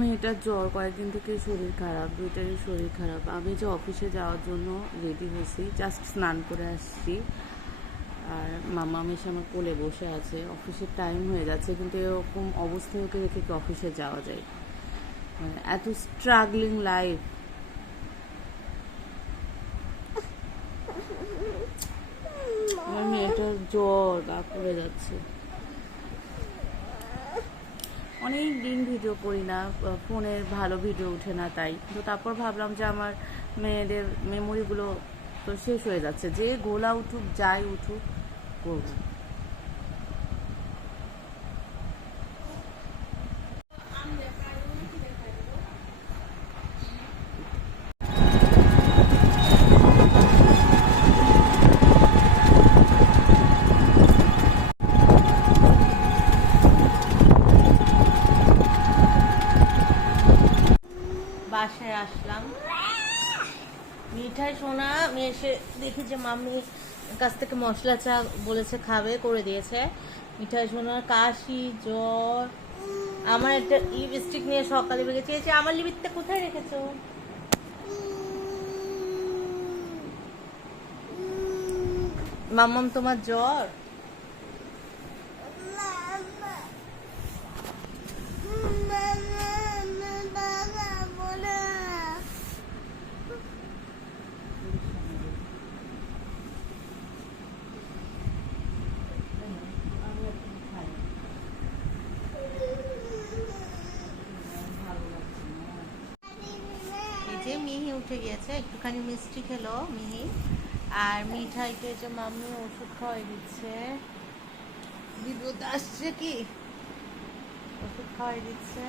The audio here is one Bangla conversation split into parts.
মেয়েটার জ্বর, কয়েকদিন থেকে শরীর খারাপ, দুইটারই শরীর খারাপ। আমি যে অফিসে যাওয়ার জন্য রেডি হয়েছি, জাস্ট স্নান করে আসছি, আর মামা এসে আমার কোলে বসে আছে। অফিসের টাইম হয়ে যাচ্ছে, কিন্তু এরকম অবস্থায় ওকে রেখে কি অফিসে যাওয়া যায়? মানে এত স্ট্রাগলিং লাইফ। আমার মেয়েটার জ্বর, গা পুড়ে যাচ্ছে। অনেক দিন ভিডিও করি না, ফোনের ভালো ভিডিও ওঠে না, তাই তো তারপর ভাবলাম যে আমার মেয়েদের মেমোরিগুলো তো শেষ হয়ে যাচ্ছে, যে গোলা উঠুক যাই উঠুক করবো। বাসায় আসলাম, মিঠাই সোনা, আমি এসে দেখি যে মাম্মি কাছ থেকে মশলা চা বলেছে খাবে, করে দিয়েছে। মিঠাই সোনার কাশি, জ্বর। আমার একটা লিপস্টিক নিয়ে সকালে বেগে চেয়েছে, আমার লিপস্টিকটা কোথায় রেখেছো? মাম্মাম তোমার জ্বর? যে মিহি উঠে গিয়েছে, একটুখানি মিষ্টি খেলো মিহি। আর মিঠাইকে যে মাম্মি ওষুধ খাওয়াই দিচ্ছে, বিদ্যুৎ আসছে কি ওষুধ খাওয়াই দিচ্ছে।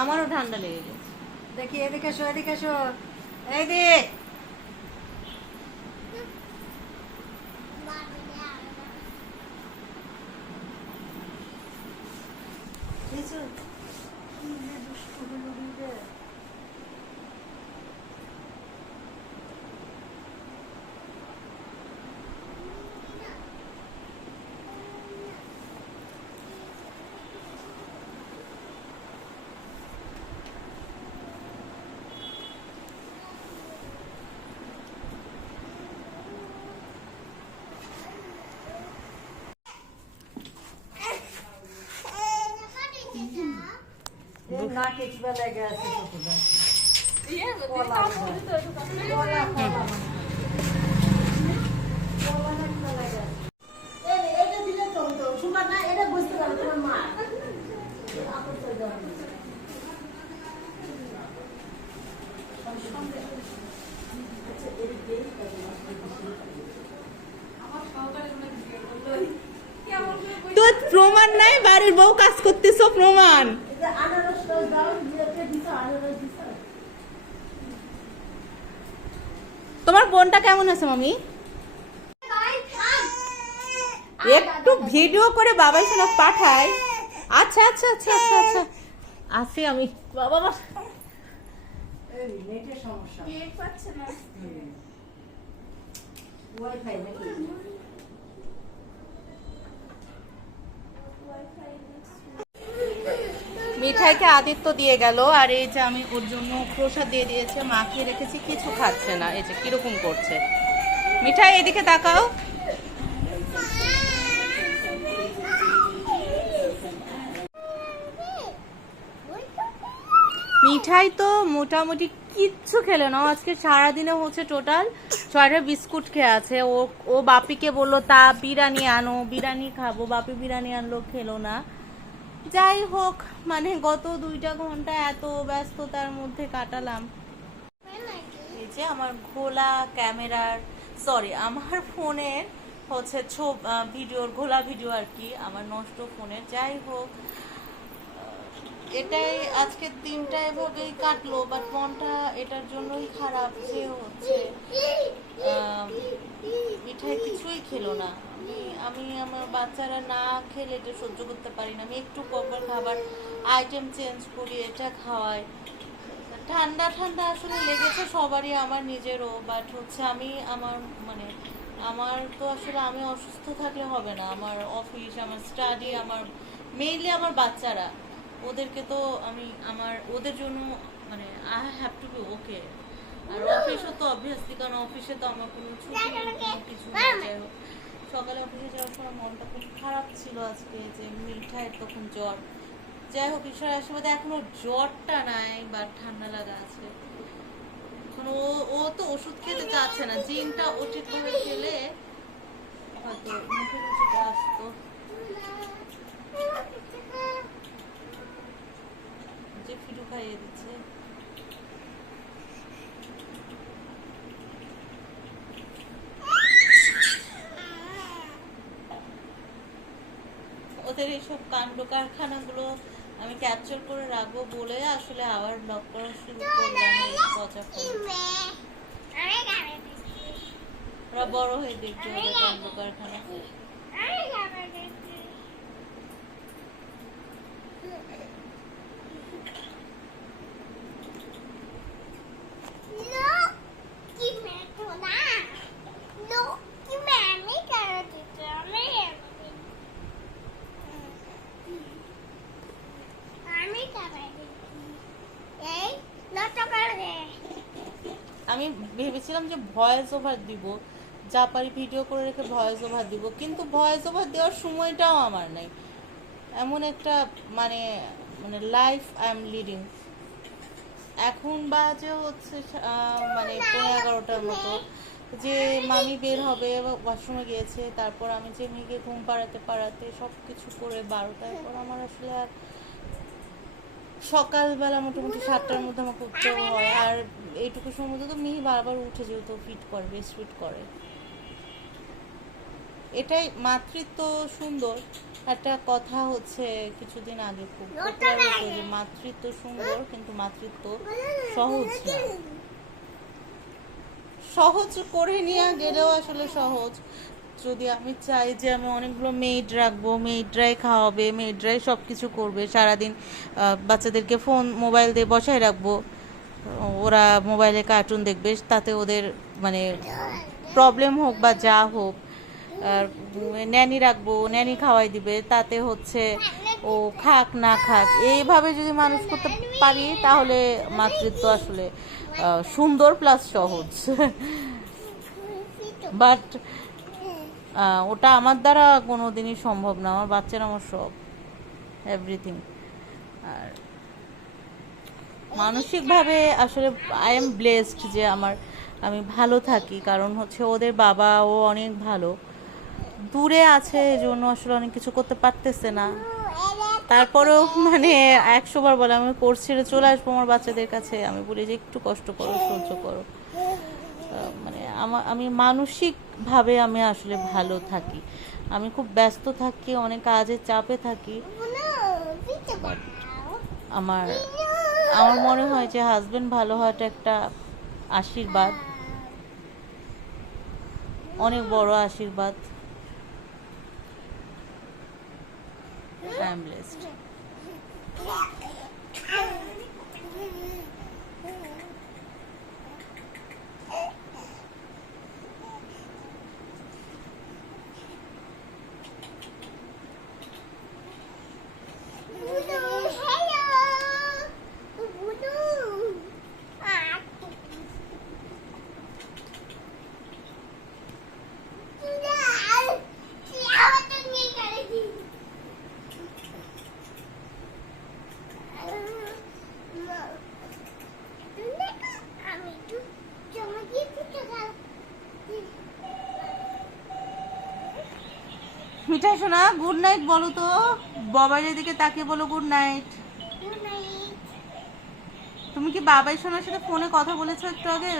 আমারও ঠান্ডা লেগে গেছে। দেখি এদিকে এসো, এদিকে এসো, এই দেখ। নাকে কিবা লেগে আছে তোর প্রমাণ নাই, বাড়ির বউ কাজ করতেছো, প্রমাণ। তোমার বোনটা কেমন আছে মামি? একটু ভিডিও করে বাবাই শোনা পাঠায়। আচ্ছা আচ্ছা আচ্ছা আচ্ছা আচ্ছা, আছি আমি। বাবা নেটের সমস্যা, নেট পাচ্ছে না, ওয়াইফাই নাকি? মিঠাইকে আদিত্য দিয়ে গেল, আর এই যে আমি ওর জন্য প্রসাদ দিয়ে দিয়েছে, মাখিয়ে রেখেছি, কিছু খাচ্ছে না। এই যে কিরকম করছে। মিঠাই এদিকে তাকাও। মিঠাই তো মোটামুটি কিচ্ছু খেলে না আজকে সারাদিনে, হচ্ছে টোটাল 6টা বিস্কুট খেয়ে আছে। ও বাপিকে বললো তা বিরিয়ানি আনো, বিরিয়ানি খাবো, বাপি বিরিয়ানি আনলো, খেলো না। যাই হোক, মানে গত 2টা ঘন্টা এত ব্যস্ততার মধ্যে কাটালাম। এই যে আমার ঘোলা ক্যামেরার, সরি আমার ফোনের হচ্ছে ভিডিওর ঘোলা ভিডিও আর কি, আমার নষ্ট ফোনের। যাই হোক, এটাই আজকের দিনটা এভাবেই কাটলো, বাট মনটা এটার জন্যই খারাপ যে হচ্ছে মিঠাই কিছুই খেলো না। আমি আমার বাচ্চারা না খেলে এটা সহ্য করতে পারি না। আমি একটু পর খাবার আইটেম চেঞ্জ করি, এটা খাওয়াই। ঠান্ডা ঠান্ডা আসলে লেগেছে সবারই, আমার নিজেরও, বাট হচ্ছে আমি আমার মানে আমার তো আসলে আমি অসুস্থ থাকলে হবে না। আমার অফিস, আমার স্টাডি, আমার মেইনলি আমার বাচ্চারা, ওদেরকে তো আমি ওদের জন্য মানে আই হ্যাভ টু বি ওকে। আর অফিসও তো অবভিয়াসলি, কারণ অফিসে তো আমার কোনো ছুটি নেই, কোনো কিছু নেই। যাই হোক, সকালে অফিসে যাওয়ার সময় মনটা খুব খারাপ ছিল আজকে, যে মিঠাইয়ের তখন জ্বর। যাই হোক, ঈশ্বরের আশীর্বাদে এখনো জ্বরটা নাই, বা ঠান্ডা লাগা আছে। এখন ও তো ওষুধ খেতে চাচ্ছে না। জিনটা ও ঠিকভাবে খেলে হয়তো মুখে রুচিটা আসতো। যে ফিডু খাইয়ে দিচ্ছে। ওদের এইসব কাণ্ড কারখানাগুলো আমি ক্যাপচার করে রাখবো বলে আসলে আবার ব্লগ করা শুরু করলাম। এই পচা ফোনে ওরা বড় হয়ে দেখবে ওদের কাণ্ড কারখানা। আমি ভেবেছিলাম যে ভয়েস ওভার দিব, যা পারি ভিডিও করে রেখে ভয়েস ওভার দিব, কিন্তু ভয়েস ওভার দেওয়ার সময়টাও আমার নেই। এমন একটা মানে মানে লাইফ আই এম লিডিং। এখন বাজে হচ্ছে মানে 11:30টার মতো, যে মামি বের হবে, ওয়াশরুমে গিয়েছে, তারপর আমি যে মেয়েকে ঘুম পাড়াতে সব কিছু করে 12টার পর আমার আসলে আর সকালবেলা মোটামুটি 7টার মধ্যে আমার করতেও হয়। আর এইটুকু সময় মধ্যে তো মেয়ে বারবার উঠে যেহেতু ফিট করে, বেস্ট ফিট করে। এটাই মাতৃত্ব সুন্দর। একটা কথা হচ্ছে কিছুদিন আগে খুব পপুলার হতো যে মাতৃত্ব সুন্দর কিন্তু মাতৃত্ব সহজ না। সহজ করে নিয়ে গেলেও আসলে সহজ, যদি আমি চাই যে আমি অনেকগুলো মেড রাখবো, মেডরাই খাওয়াবে, মেডরাই সব কিছু করবে, সারাদিন বাচ্চাদেরকে ফোন মোবাইল দিয়ে বসায় রাখবো, ওরা মোবাইলে কার্টুন দেখবে, তাতে ওদের মানে প্রবলেম হোক বা যা হোক। আর ন্যানি রাখবো, ন্যানি খাওয়াই দিবে, তাতে হচ্ছে ও খাক না খাক, এইভাবে যদি মানুষ করতে পারি তাহলে মাতৃত্ব আসলে সুন্দর প্লাস সহজ। বাট ওটা আমার দ্বারা কোনোদিনই সম্ভব না। আমার বাচ্চারা আমার সব, এভরিথিং। আর মানসিকভাবে আসলে আই এম ব্লেসড যে আমি ভালো থাকি, কারণ হচ্ছে ওদের বাবাও অনেক ভালো, দূরে আছে, এজন্য আসলে অনেক কিছু করতে পারতেছে না। তারপরেও মানে 100 বার বলে আমি কোর্স ছেড়ে চলে আসবো আমার বাচ্চাদের কাছে, আমি বলি যে একটু কষ্ট করো, সহ্য করো। মানে আমি মানসিকভাবে আমি আসলে ভালো থাকি। আমি খুব ব্যস্ত থাকি, অনেক কাজের চাপে থাকি। আমার মনে হয় যে হাজবেন্ড ভালো হওয়াটা একটা আশীর্বাদ, অনেক বড় আশীর্বাদ। I am blessed. মিঠাই শোনা, গুড নাইট বলো তো, বাবার দিকে তাকিয়ে বলো গুড নাইট। তুমি কি বাবাই সোনার সাথে ফোনে কথা বলেছো একটু আগে?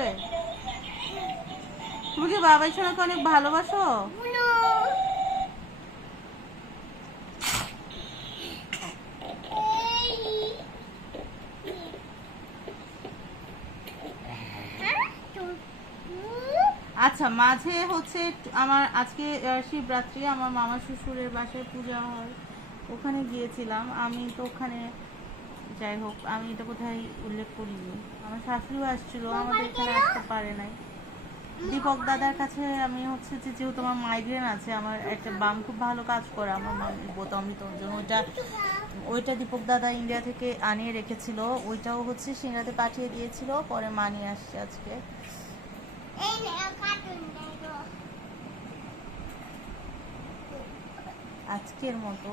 তুমি কি বাবাই সোনাকে অনেক ভালোবাসো? আচ্ছা, মাঝে হচ্ছে আমার আজকে শিবরাত্রি, আমার মামা শ্বশুরের বাসায় পূজা হয়, ওখানে গিয়েছিলাম আমি। তো ওখানে যাই হোক, আমি এটা কোথায় উল্লেখ করিনি, আমার শাশুড়িও আসছিল, আমাদের এখানে আসতে পারে নাই। দীপক দাদার কাছে আমি হচ্ছে যে যেহেতু আমার মাইগ্রেন আছে, আমার একটা বাম খুব ভালো কাজ করে আমার বোতামি, তোর জন্য ওটা ওইটা দীপক দাদা ইন্ডিয়া থেকে আনিয়ে রেখেছিল, ওইটাও হচ্ছে সিংড়াতে পাঠিয়ে দিয়েছিল, পরে মা নিয়ে আসছে আজকে। আজকের মতো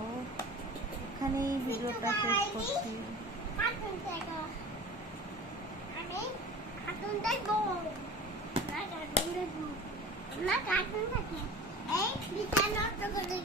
এখানেই ভিডিওটা শেষ করছি। না কার্টুন থাকে এই বিছানা তো করে